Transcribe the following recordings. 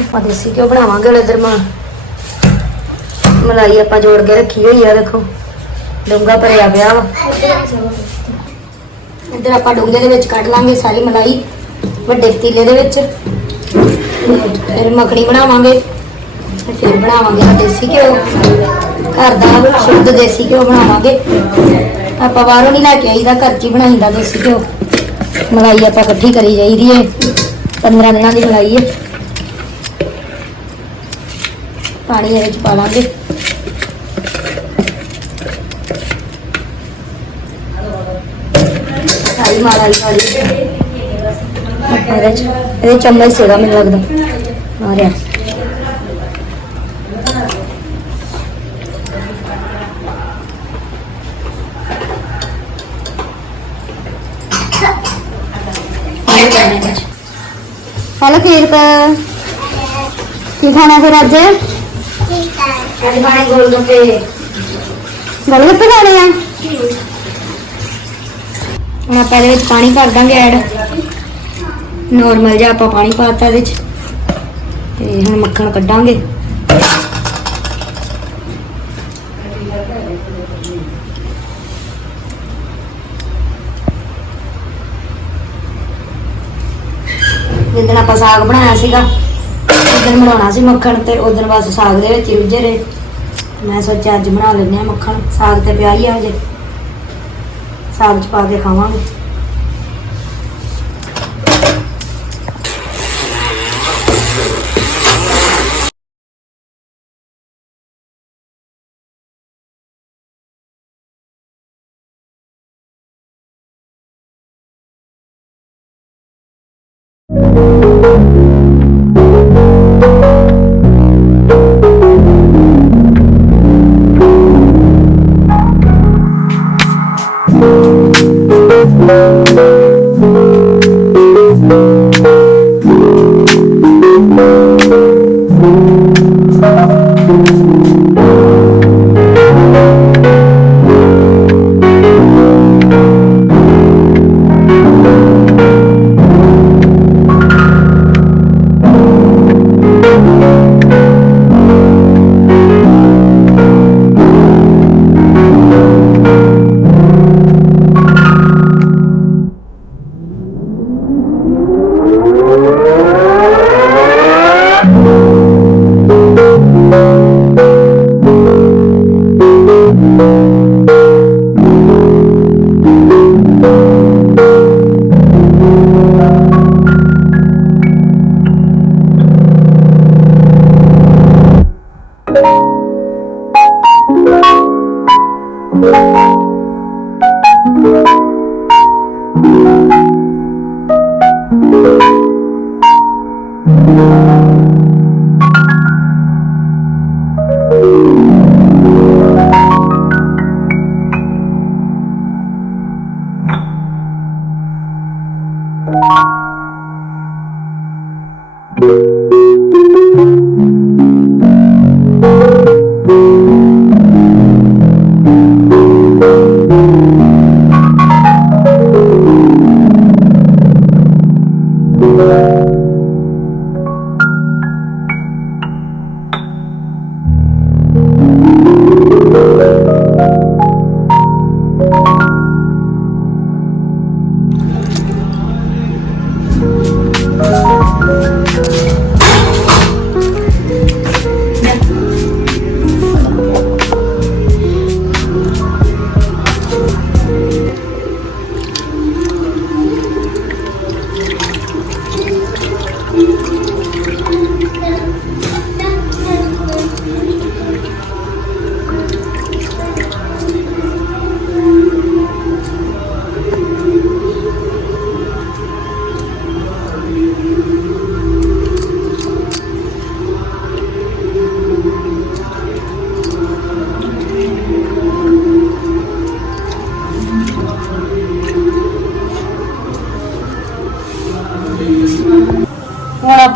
ਆਪਾਂ ਦੇਸੀ ਘਿਓ ਬਣਾਵਾਂਗੇ ਹੁਣ ਇਧਰ ਮਲਾਈ ਆਪਾਂ ਜੋੜ ਕੇ ਰੱਖੀ ਹੋਈ ਆ, ਦੇਖੋ। ਡੂੰਗਾ ਭਰਿਆ ਪਿਆ ਵਾ। ਇਧਰ ਆਪਾਂ ਡੂੰਗੇ ਦੇ ਵਿੱਚ ਕੱਢ ਲਾਂਗੇ ਸਾਰੀ ਮਲਾਈ, ਵੱਡੇ ਪਤੀਲੇ ਦੇ ਵਿੱਚ। ਫਿਰ ਮੱਖਣੀ ਬਣਾਵਾਂਗੇ ਫਿਰ ਬਣਾਵਾਂਗੇ ਦੇਸੀ ਘਿਓ। ਘਰ ਦਾ ਸ਼ੁੱਧ ਦੇਸੀ ਘਿਓ ਬਣਾਵਾਂਗੇ। ਆਪਾਂ ਬਾਹਰੋਂ ਨਹੀਂ ਲੈ ਕੇ ਆਈਦਾ, ਘਰ 'ਚ ਹੀ ਬਣਾਈਦਾ ਦੇਸੀ ਘਿਓ। ਮਲਾਈ ਆਪਾਂ ਇਕੱਠੀ ਕਰੀ ਜਾਈਦੀ ਏ। 15 ਦਿਨਾਂ ਦੀ ਮਲਾਈ ਏ। ਪਾਣੀ ਦੇ ਵਿੱਚ ਪਾ ਲਾਂਗੇ। ਸਾਰੀ ਮਲਾਈ ਵਾਲੀ ਇਹਦੇ ਚ ਇਹਦੇ ਚਮਚ ਸੀਗਾ ਮੈਨੂੰ ਲੱਗਦਾ। ਆ ਰਿਹਾ। ਵਿੱਚ ਹੈਲੋ ਕੀਰਤ ਕੀ ਖਾਣਾ ਫਿਰ ਅੱਜ ਅੱਜ ਬਾਣੇ ਗੋਲ ਗੱਪੇ ਗੋਲ ਗੱਪੇ ਖਾਣੇ ਆ? ਹੁਣ ਆਪਾਂ ਇਹਦੇ ਵਿੱਚ ਪਾਣੀ ਭਰ ਦਾਂਗੇ ਐਡ। ਨੋਰਮਲ ਜਿਹਾ ਆਪਾਂ ਪਾਣੀ ਪਾਤਾ ਇਹਦੇ ਵਿੱਚ। ਤੇ ਹੁਣ ਮੱਖਣ ਕੱਢਾਂਗੇ। ਜਿੱਦਣ ਆਪਾਂ ਸਾਗ ਬਣਾਇਆ ਸੀਗਾ ਉਦੋਂ ਬਣਾਉਣਾ ਸੀ ਮੱਖਣ ਤੇ ਉਦੋਂ ਬਸ ਸਾਗ ਦੇ ਵਿੱਚ ਰੁੱਝੇ ਰਹੇ। ਮੈਂ ਸੋਚਿਆ ਅੱਜ ਬਣਾ ਲੈਂਦੇ ਆ ਮੱਖਣ। ਸਾਗ ਤੇ ਪਿਆ ਹੀ ਆ ਹਜੇ। ਸਾਗ ਚ ਪਾ ਕੇ ਖਾਵਾਂਗੇ। ਹੁਣ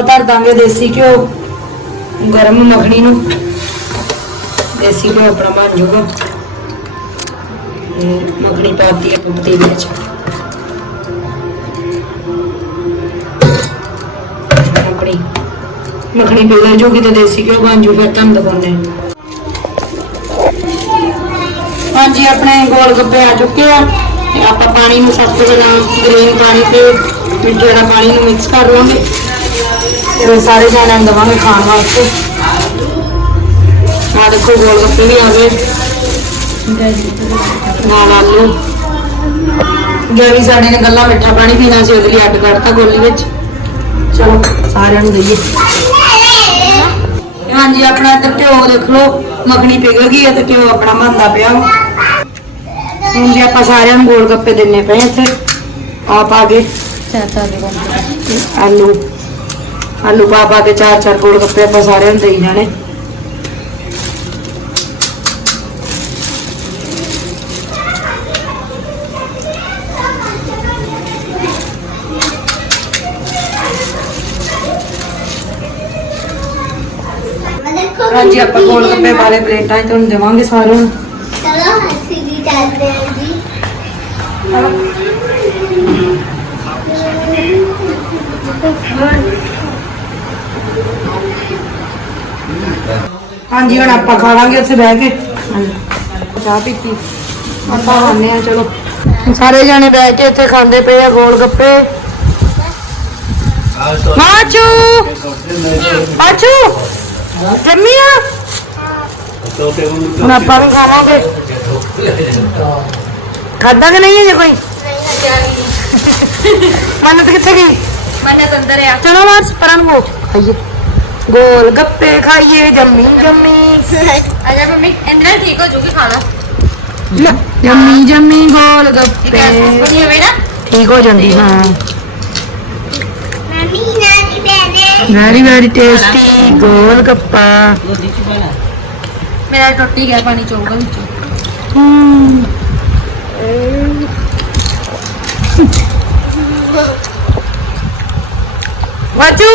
ਆਪਾਂ ਧਰ ਦਾਂਗੇ ਦੇਸੀ ਘਿਓ, ਗਰਮ ਮੱਖਣੀ ਨੂੰ। ਦੇਸੀ ਘਿਓ ਆਪਣਾ ਬਣ ਜੂਗਾ ਮੱਖਣੀ ਪਾਤੀ ਆਪਾਂ ਪਤੀਲੇ ਵਿੱਚ। ਮੱਖਣੀ ਮੱਖਣੀ ਪਿਘਲ ਜੂਗੀ ਤੇ ਦੇਸੀ ਘਿਓ ਬਣ ਜੂ ਫਿਰ ਤੁਹਾਨੂੰ ਦਿਖਾਉਂਦੇ ਹਾਂਜੀ, ਆਪਣੇ ਗੋਲ ਗੱਪੇ ਆ ਚੁੱਕੇ ਆ। ਤੇ ਆਪਾਂ ਪਾਣੀ ਨੂੰ ਸਭ ਤੋਂ ਪਹਿਲਾਂ ਗ੍ਰੀਨ ਪਾਣੀ ਤੇ ਜਿਹੜਾ ਪਾਣੀ ਨੂੰ ਮਿਕਸ ਕਰ ਲਵਾਂਗੇ। ਤੇ ਸਾਰੇ ਜਾਣਿਆਂ ਨੂੰ ਦੇਵਾਂਗੇ ਖਾਣ ਵਾਸਤੇ। ਆ ਦੇਖੋ ਗੋਲ ਗੱਪੇ ਵੀ ਆ ਗਏ। ਨਾਲ ਆਲੂ। ਗੈਵੀ ਸਾਡੇ ਨੇ ਗੱਲਾਂ ਮਿੱਠਾ ਪਾਣੀ ਪੀਣਾ ਸੀ ਲਈ ਅੱਡ ਕੱਢਤਾ ਗੋਲੀ ਵਿੱਚ। ਚਲੋ ਸਾਰਿਆਂ ਨੂੰ ਦਈਏ। ਹਾਂਜੀ ਆਪਣਾ ਇੱਧਰ ਘਿਓ ਦੇਖ ਲਓ। ਮੱਖਣੀ ਪਿਘਲ ਗਈ ਹੈ ਤੇ ਘਿਓ ਆਪਣਾ ਬਣਦਾ ਪਿਆ। ਹੁਣ ਜੀ ਆਪਾਂ ਸਾਰਿਆਂ ਨੂੰ ਗੋਲ ਗੱਪੇ ਦਿੰਨੇ ਪਏ ਇੱਥੇ ਆ ਪਾ ਕੇ ਆਲੂ। ਆਲੂ ਪਾ ਪਾ ਕੇ ਚਾਰ ਚਾਰ ਗੋਲ ਗੱਪੇ ਆਪਾਂ ਸਾਰਿਆਂ ਨੂੰ ਦੇਈ ਜਾਣੇ। ਹਾਂਜੀ ਆਪਾਂ ਗੋਲ ਗੱਪੇ ਵਾਲੇ ਪਲੇਟਾਂ 'ਚ ਤੁਹਾਨੂੰ ਦੇਵਾਂਗੇ ਸਾਰਿਆਂ ਨੂੰ ਚਲੋ ਚੱਲਦੇ ਹਾਂ ਜੀ। ਹਾਂਜੀ ਹੁਣ ਆਪਾਂ ਖਾਵਾਂਗੇ ਉੱਥੇ ਬਹਿ ਕੇ। ਚਾਹ ਪੀਤੀ। ਆਪਾਂ ਖਾਣੇ ਆ ਚਲੋ। ਸਾਰੇ ਜਾਣੇ ਬਹਿ ਕੇ ਇੱਥੇ ਖਾਂਦੇ ਪਏ ਆ ਗੋਲ ਗੱਪੇ। ਮਾਚੂ! ਮਾਚੂ! ਜੰਮੀ ਆ? ਹੁਣ ਆਪਾਂ ਵੀ ਖਾਵਾਂਗੇ ਖਾਦਾ ਕਿ ਨਹੀਂ ਹੈ ਜੇ ਕੋਈ ਮੰਨਤ ਕਿੱਥੇ ਗਈ? ਮੰਨਤ ਅੰਦਰ ਆ। ਚਲੋ ਮਾਰਸ ਪਰਾਂ ਨੂੰ ਹੋ ਖਾਈਏ ਗੋਲ ਗੱਪੇ ਖਾਈਏ ਜੰਮੀ ਜੰਮੀ ਅਜਾ ਮੰਮੀ ਇੰਦਰ ਠੀਕ ਹੋ ਜੂਗੀ ਖਾ ਲਾ ਲੈ, ਜੰਮੀ ਜੰਮੀ ਗੋਲ ਇਹ ਗੱਪੇ ਗੈਸ ਬਣੀ ਹੋਵੇ ਨਾ ਠੀਕ ਹੋ ਜਾਂਦੀ ਹਾਂ ਮੰਮੀ ਨਾਨੀ ਬੈਨੇ very very tasty golgappa ਮੇਰਾ ਟੁੱਟੀ ਗਿਆ ਪਾਣੀ ਚੋਗਾ ਵਿੱਚੋਂ ਹਮ। ਵਾਚੂ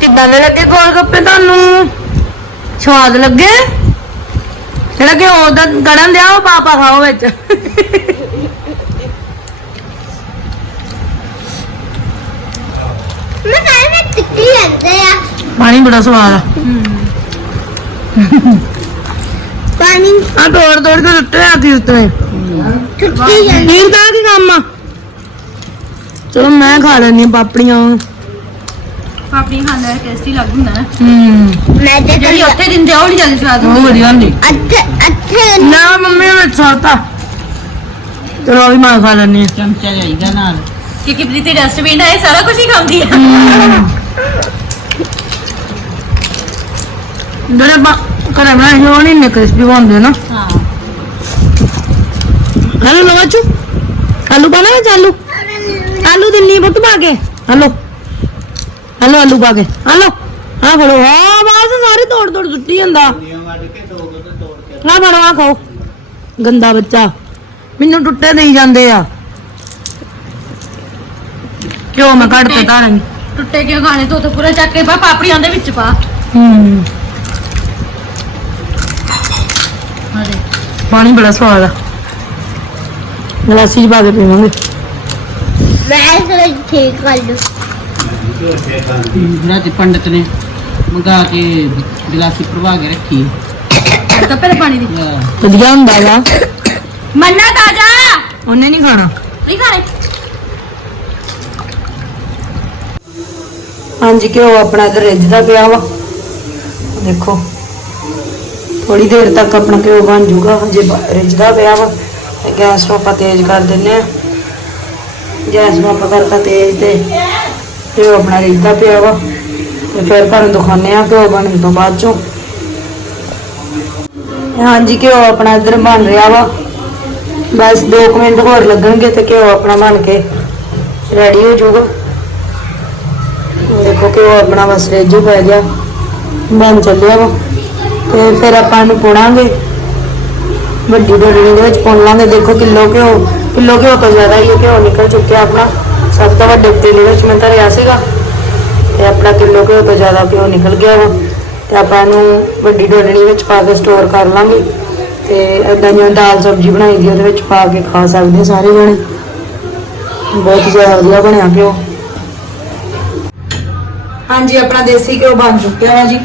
ਕਿੱਦਾਂ ਦੇ ਲੱਗੇ ਗੋਲ ਗੱਪੇ ਤੁਹਾਨੂੰ? ਸਵਾਦ ਲੱਗੇ? ਜਿਹੜਾ ਕਿ ਉਹਦਾ ਗੜਨ ਦਿਆ ਉਹ ਪਾਪਾ ਖਾਓ ਵਿੱਚ। ਮੈਂ ਸਾਰੇ ਵਿੱਚ ਟਿੱਕੀ ਲੱਗਦੇ ਆ। ਪਾਣੀ ਬੜਾ ਸਵਾਦ ਆ। ਪਾਣੀ। ਆ ਤੋੜ ਤੋੜ ਕੇ ਦਿੱਤੇ ਆ ਤੀ ਉੱਤੇ। ਟੁੱਟੀ ਜਾਂਦੀ। ਵੀਰ ਦਾ ਕੀ ਕੰਮ ਆ? ਚਲੋ ਮੈਂ ਖਾ ਲੈਣੀ ਪਾਪੜੀਆਂ। ਆਪਣੀ ਖਾਂਦਾ ਟੇਸਟੀ ਲੱਗ ਹੁੰਦਾ ਨਾ ਹੂੰ। ਮੈਂ ਤੇ ਜਿਹੜੀ ਉੱਥੇ ਦਿੰਦੇ ਆ ਉਹ ਨਹੀਂ ਜਲਦੀ ਸਵਾਦ ਬਹੁਤ ਵਧੀਆ ਹੁੰਦੀ। ਅੱਥੇ ਅੱਥੇ ਨਾ ਮੰਮੀ ਛਾਤਾ ਚਲੋ ਉਹ ਵੀ ਮੈਂ ਖਾ ਲੈਣੀ ਚਮਚਾ ਚਾਹੀਦਾ ਨਾਲ। ਕਿਉਂਕਿ ਪ੍ਰੀਤੀ ਡਸਟਬਿਨ ਹੈ ਸਾਰਾ ਕੁਝ ਹੀ ਖਾਂਦੀ ਆ ਜਿਹੜੇ ਬਾ ਘਰੇ ਬਣਾਏ ਸੀ ਉਹ ਨਹੀਂ ਨੇ ਕ੍ਰਿਸਪੀ ਬਣਦੇ ਨਾ। ਹਾਂ। ਆਲੂ ਲਵਾ ਚੂ। ਆਲੂ ਪਾਣਾ ਵਿੱਚ ਆਲੂ? ਆਲੂ ਦਿੰਨੀ ਬੁੱਤ ਪਾ ਕੇ। ਹਲੋ। ਹਲੋ ਆਲੂ ਪਾ ਕੇ। ਹਲੋ। ਆ ਫੜੋ। ਆ ਬਾਸ ਸਾਰੇ ਤੋੜ ਤੋੜ ਸੁੱਟੀ ਜਾਂਦਾ। ਆ ਫੜੋ ਆ ਖਾਓ। ਗੰਦਾ ਬੱਚਾ। ਮੈਨੂੰ ਟੁੱਟੇ ਨਹੀਂ ਜਾਂਦੇ ਆ। ਕਿਉਂ ਮੈਂ ਕੱਢ ਤੇ ਧਾਰਾਂ ਟੁੱਟੇ ਕਿਉਂ ਖਾਣੇ ਤੋਂ ਤਾਂ ਪੂਰਾ ਚੱਕ ਕੇ ਪਾ ਪਾਪੜੀਆਂ ਦੇ ਵਿੱਚ ਪਾ। ਹੂੰ। ਪਾਣੀ ਬੜਾ ਸਵਾਦ ਆ। ਗਲਾਸੀ ਚ ਪਾ ਕੇ ਪੀਵਾਂਗੇ। ਮੈਂ ਤੇ ਠੀਕ ਕਰ ਦੂੰ ਜਿਹੜਾ ਤੇ ਪੰਡਤ ਨੇ ਮੰਗਾ ਕੇ ਗਲਾਸੀ ਭਰਵਾ ਕੇ ਰੱਖੀ ਕੱਪੇ ਦੇ ਪਾਣੀ ਦੀ। ਹੈ। ਵਧੀਆ ਹੁੰਦਾ ਵਾ। ਮੰਨਾ ਤਾਜਾ। ਉਹਨੇ ਨਹੀਂ ਖਾਣਾ। ਨਹੀਂ ਖਾਣੇ। ਹਾਂਜੀ ਘਿਓ ਆਪਣਾ ਇੱਧਰ ਰਿੱਝਦਾ ਪਿਆ ਵਾ। ਦੇਖੋ ਥੋੜੀ ਦੇਰ ਤੱਕ ਆਪਣਾ ਘਿਓ ਬਣ ਜਾਊਗਾ ਹਜੇ ਰਿੱਝਦਾ ਪਿਆ ਵਾ ਤੇ ਗੈਸ ਨੂੰ ਆਪਾਂ ਤੇਜ਼ ਕਰ ਦਿੰਨੇ ਆ ਗੈਸ ਨੂੰ ਆਪਾਂ ਕਰਤਾ ਤੇਜ਼ ਤੇ ਘਿਓ ਆਪਣਾ ਰਿੱਝਦਾ ਪਿਆ ਵਾ। ਤੇ ਫਿਰ ਤੁਹਾਨੂੰ ਦਿਖਾਉਂਦੇ ਆ ਘਿਓ ਬਣਨ ਤੋਂ ਬਾਅਦ ਚੋਂ। ਹਾਂਜੀ, ਘਿਓ ਆਪਣਾ ਇੱਧਰ ਬਣ ਰਿਹਾ ਵਾ। ਬਸ 2 ਮਿੰਟ ਹੋਰ ਲੱਗਣਗੇ ਤੇ ਘਿਓ ਆਪਣਾ ਬਣ ਕੇ ਰੈਡੀ ਹੋ ਜਾਊਗਾ। ਦੇਖੋ ਘਿਓ ਆਪਣਾ ਬਸ ਰੇਜੂ ਪੈ ਗਿਆ। ਬਣ ਚੱਲਿਆ ਵਾ। ਤੇ ਫਿਰ ਆਪਾਂ ਇਹਨੂੰ ਪੁਣਾਂਗੇ। ਵੱਡੀ ਡੋਰੀ ਦੇ ਵਿੱਚ ਪੁਣ ਲਾਂਗੇ। ਦੇਖੋ ਕਿਲੋ ਘਿਓ ਕਿਲੋ ਘਿਓ ਤੋਂ ਜ਼ਿਆਦਾ ਹੀ ਘਿਓ ਨਿਕਲ ਚੁੱਕਿਆ ਆਪਣਾ। ਸਭ ਤੋਂ ਵੱਡੇ ਪਤੀਲੇ ਵਿੱਚ ਮੈਂ ਧਰਿਆ ਸੀਗਾ ਤੇ ਆਪਣਾ ਕਿਲੋ ਘਿਓ ਤੋਂ ਜ਼ਿਆਦਾ ਘਿਓ ਨਿਕਲ ਗਿਆ ਵਾ ਤੇ ਆਪਾਂ ਇਹਨੂੰ ਵੱਡੀ ਡੋਲਣੀ ਵਿੱਚ ਪਾ ਕੇ ਸਟੋਰ ਕਰ ਲਾਂਗੇ। ਤੇ ਇਦਾਂ ਜਿਵੇਂ ਦਾਲ ਸਬਜ਼ੀ ਬਣਾਈ ਦੀ ਉਹਦੇ ਵਿੱਚ ਪਾ ਕੇ ਖਾ ਸਕਦੇ ਸਾਰੇ ਜਣੇ। ਬਹੁਤ ਜ਼ਿਆਦਾ ਵਧੀਆ ਬਣਿਆ ਘਿਓ। ਹਾਂਜੀ, ਆਪਣਾ ਦੇਸੀ ਘਿਓ ਬਣ ਚੁੱਕਿਆ ਵਾ ਜੀ।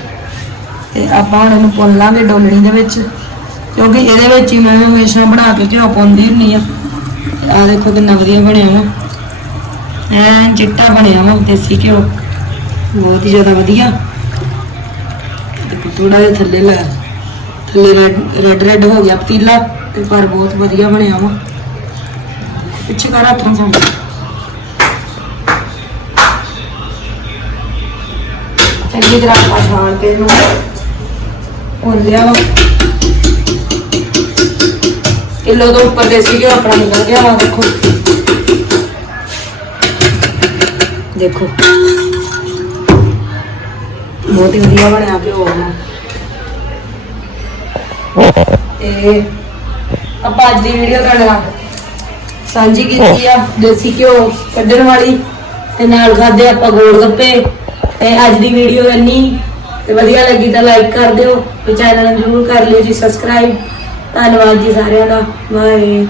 ਤੇ ਆਪਾਂ ਹੁਣ ਇਹਨੂੰ ਪੁੰਨ ਲਾਂਗੇ ਡੋਲਣੀ ਦੇ ਵਿੱਚ। ਕਿਉਂਕਿ ਇਹਦੇ ਵਿੱਚ ਹੀ ਮੈਂ ਹਮੇਸ਼ਾ ਬਣਾ ਕੇ ਘਿਓ ਪਾਉਂਦੀ ਹੁੰਦੀ ਆ ਆ ਦੇਖੋ ਕਿੰਨਾ ਵਧੀਆ ਬਣਿਆ ਵਾ। ਐ ਚਿੱਟਾ ਬਣਿਆ ਵਾ, ਦੇਸੀ ਘਿਓ। ਬਹੁਤ ਹੀ ਜ਼ਿਆਦਾ ਵਧੀਆ। ਥੋੜਾ ਜਿਹਾ ਥੱਲੇ ਲਾ, ਥੱਲੇ ਰੈੱਡ ਰੈੱਡ ਹੋ ਗਿਆ ਪਤੀਲਾ, ਤੇ ਪਰ ਬਹੁਤ ਵਧੀਆ ਬਣਿਆ ਵਾ। ਪਿੱਛੇ ਕਰ ਹੱਥਾਂ ਸਾਹਮਣੇ ਚੰਗੀ ਤਰ੍ਹਾਂ ਆਪਾਂ ਛਾਣ ਕੇ ਇਹਨੂੰ ਭੁੰਨ ਲਿਆ ਵਾ। ਕਿਲੋ ਤੋਂ ਉੱਪਰ ਦੇਸੀ ਘਿਓ ਆਪਣਾ ਨਿਕਲ ਗਿਆ ਵਾ ਦੇਖੋ ਦੇਖੋ। ਬਹੁਤ ਹੀ ਵਧੀਆ ਬਣਿਆ ਘਿਓ ਨਾ ਤੇ ਆਪਾਂ ਅੱਜ ਦੀ ਵੀਡੀਓ ਤੁਹਾਡੇ ਨਾਲ ਸਾਂਝੀ ਕੀਤੀ ਆ, ਦੇਸੀ ਘਿਓ ਕੱਢਣ ਵਾਲੀ ਤੇ ਨਾਲ ਖਾਦੇ ਆਪਾਂ ਗੋਲ ਗੱਪੇ। ਤੇ ਅੱਜ ਦੀ ਵੀਡੀਓ ਇੰਨੀ। ਤੇ ਵਧੀਆ ਲੱਗੀ ਤਾਂ ਲਾਈਕ ਕਰ ਦਿਓ ਤੇ ਚੈਨਲ ਨੂੰ ਜਰੂਰ ਕਰ ਲਿਓ ਜੀ ਸਬਸਕ੍ਰਾਈਬ ਧੰਨਵਾਦ ਜੀ ਸਾਰਿਆਂ ਦਾ। ਬਾਏ